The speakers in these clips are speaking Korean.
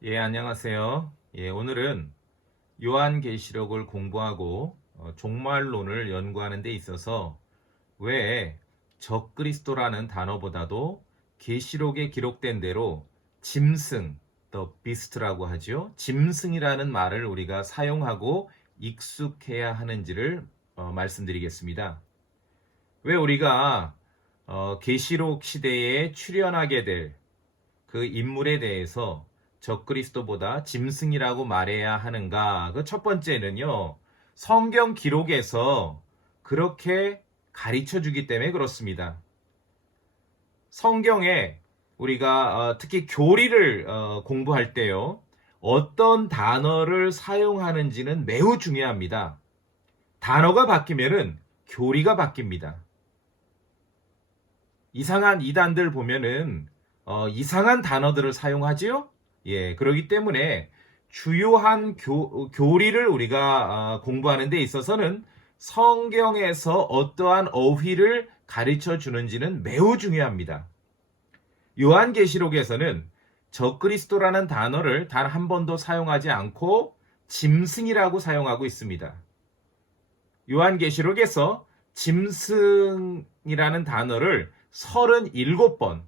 안녕하세요. 오늘은 요한계시록을 공부하고 종말론을 연구하는 데 있어서 왜 적그리스도라는 단어보다도 계시록에 기록된 대로 짐승, the beast라고 하죠. 짐승이라는 말을 우리가 사용하고 익숙해야 하는지를 말씀드리겠습니다. 왜 우리가 계시록 시대에 출현하게 될 그 인물에 대해서 적그리스도보다 짐승이라고 말해야 하는가? 그 첫 번째는요, 성경 기록에서 그렇게 가르쳐 주기 때문에 그렇습니다. 성경에 우리가 특히 교리를 공부할 때요, 어떤 단어를 사용하는지는 매우 중요합니다. 단어가 바뀌면은 교리가 바뀝니다. 이상한 이단들 보면은 이상한 단어들을 사용하지요. 그렇기 때문에 주요한 교리를 우리가 공부하는 데 있어서는 성경에서 어떠한 어휘를 가르쳐 주는지는 매우 중요합니다. 요한계시록에서는 적그리스도라는 단어를 단 한 번도 사용하지 않고 짐승이라고 사용하고 있습니다. 요한계시록에서 짐승이라는 단어를 37번,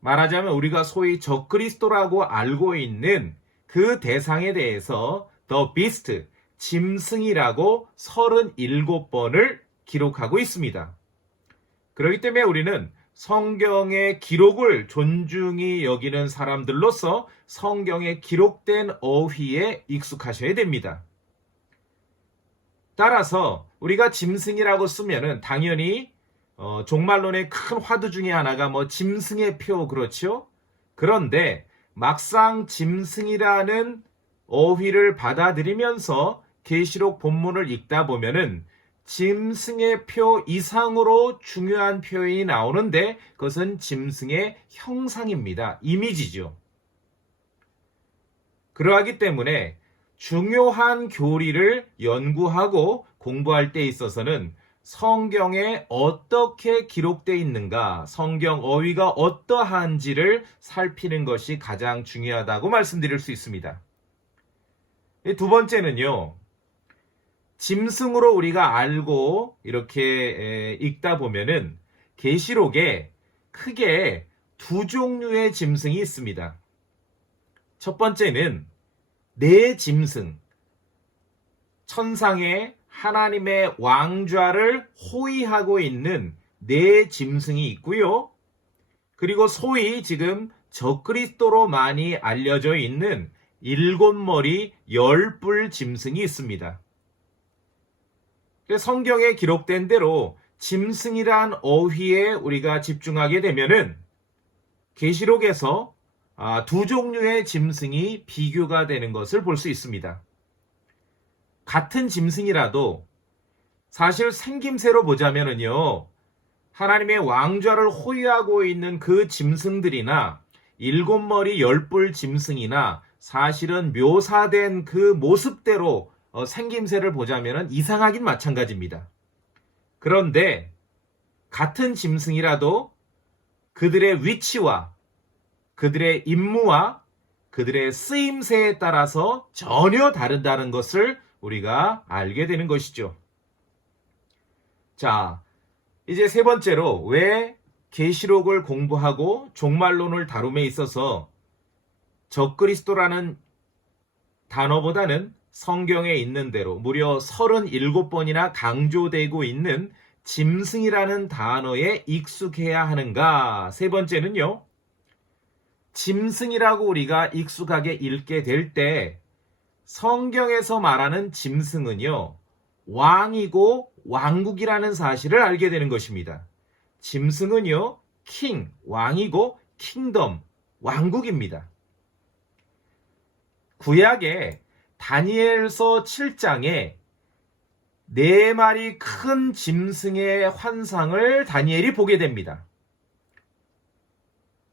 말하자면 우리가 소위 적그리스도라고 알고 있는 그 대상에 대해서 the beast, 짐승이라고 37번을 기록하고 있습니다. 그렇기 때문에 우리는 성경의 기록을 존중히 여기는 사람들로서 성경에 기록된 어휘에 익숙하셔야 됩니다. 따라서 우리가 짐승이라고 쓰면은 당연히 종말론의 큰 화두 중에 하나가 짐승의 표, 그렇죠? 그런데 막상 짐승이라는 어휘를 받아들이면서 계시록 본문을 읽다 보면은 짐승의 표 이상으로 중요한 표현이 나오는데 그것은 짐승의 형상입니다. 이미지죠. 그러하기 때문에 중요한 교리를 연구하고 공부할 때 있어서는 성경에 어떻게 기록되어 있는가, 성경 어휘가 어떠한지를 살피는 것이 가장 중요하다고 말씀드릴 수 있습니다. 두 번째는요, 짐승으로 우리가 알고 이렇게 읽다 보면은 계시록에 크게 두 종류의 짐승이 있습니다. 첫 번째는 네 짐승, 천상의 하나님의 왕좌를 호위하고 있는 네 짐승이 있고요. 그리고 소위 지금 적그리스도로 많이 알려져 있는 7머리 10뿔 짐승이 있습니다. 성경에 기록된 대로 짐승이란 어휘에 우리가 집중하게 되면은 계시록에서 두 종류의 짐승이 비교가 되는 것을 볼 수 있습니다. 같은 짐승이라도 사실 생김새로 보자면은요, 하나님의 왕좌를 호위하고 있는 그 짐승들이나 7머리 10뿔 짐승이나 사실은 묘사된 그 모습대로 생김새를 보자면은 이상하긴 마찬가지입니다. 그런데 같은 짐승이라도 그들의 위치와 그들의 임무와 그들의 쓰임새에 따라서 전혀 다르다는 것을 우리가 알게 되는 것이죠. 자, 이제 세 번째로 왜 계시록을 공부하고 종말론을 다룸에 있어서 적그리스도라는 단어보다는 성경에 있는 대로 무려 37번이나 강조되고 있는 짐승이라는 단어에 익숙해야 하는가? 세 번째는요, 짐승이라고 우리가 익숙하게 읽게 될 때 성경에서 말하는 짐승은요, 왕이고 왕국이라는 사실을 알게 되는 것입니다. 짐승은요, king, 왕이고 킹덤, 왕국입니다. 구약의 다니엘서 7장에 4마리 큰 짐승의 환상을 다니엘이 보게 됩니다.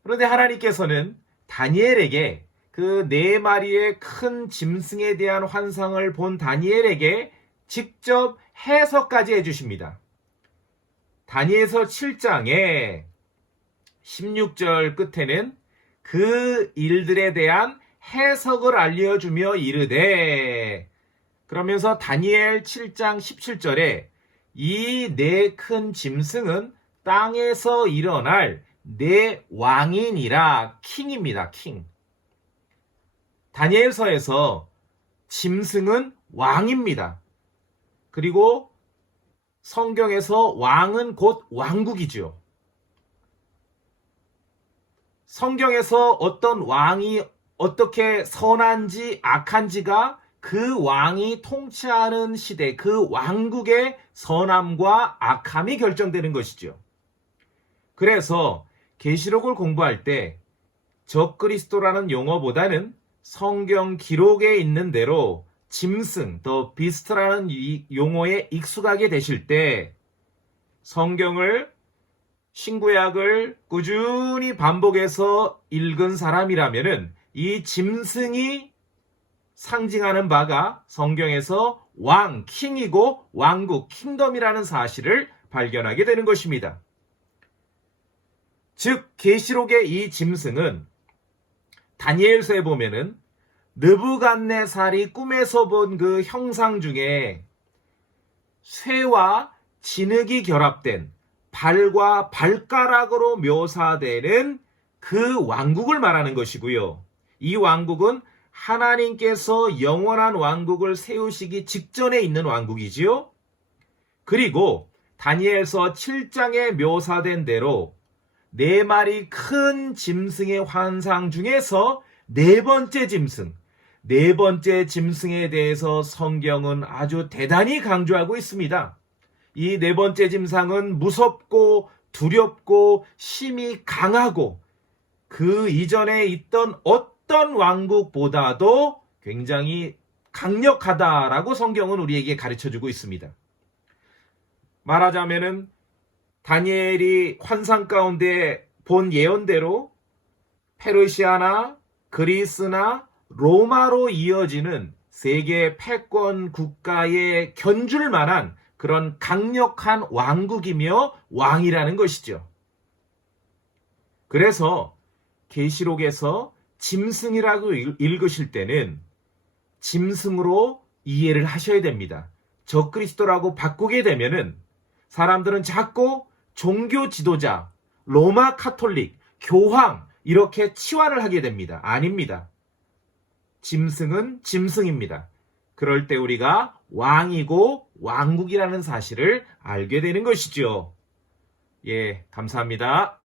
그런데 하나님께서는 다니엘에게 그 4마리의 큰 짐승에 대한 환상을 본 다니엘에게 직접 해석까지 해주십니다. 다니엘서 7장에 16절 끝에는 그 일들에 대한 해석을 알려주며 이르되, 그러면서 다니엘 7장 17절에 이 네 큰 짐승은 땅에서 일어날 네 왕이니라. 킹입니다. 킹. 다니엘서에서 짐승은 왕입니다. 그리고 성경에서 왕은 곧 왕국이죠. 성경에서 어떤 왕이 어떻게 선한지 악한지가 그 왕이 통치하는 시대, 그 왕국의 선함과 악함이 결정되는 것이죠. 그래서 계시록을 공부할 때 적그리스도라는 용어보다는 성경 기록에 있는 대로 짐승, 더 비스트라는 이 용어에 익숙하게 되실 때 성경을 신구약을 꾸준히 반복해서 읽은 사람이라면은 이 짐승이 상징하는 바가 성경에서 왕, 킹이고 왕국, 킹덤이라는 사실을 발견하게 되는 것입니다. 즉 계시록의 이 짐승은 다니엘서에 보면은 느부갓네살이 꿈에서 본 그 형상 중에 쇠와 진흙이 결합된 발과 발가락으로 묘사되는 그 왕국을 말하는 것이고요. 이 왕국은 하나님께서 영원한 왕국을 세우시기 직전에 있는 왕국이지요. 그리고 다니엘서 7장에 묘사된 대로 네 마리 큰 짐승의 환상 중에서 네 번째 짐승에 대해서 성경은 아주 대단히 강조하고 있습니다. 이 네 번째 짐승은 무섭고 두렵고 힘이 강하고 그 이전에 있던 어떤 왕국보다도 굉장히 강력하다라고 성경은 우리에게 가르쳐주고 있습니다. 말하자면은 다니엘이 환상 가운데 본 예언대로 페르시아나 그리스나 로마로 이어지는 세계 패권 국가에 견줄 만한 그런 강력한 왕국이며 왕이라는 것이죠. 그래서 계시록에서 짐승이라고 읽으실 때는 짐승으로 이해를 하셔야 됩니다. 적그리스도라고 바꾸게 되면은 사람들은 자꾸 종교 지도자, 로마 카톨릭, 교황 이렇게 치환을 하게 됩니다. 아닙니다. 짐승은 짐승입니다. 그럴 때 우리가 왕이고 왕국이라는 사실을 알게 되는 것이죠. 예, 감사합니다.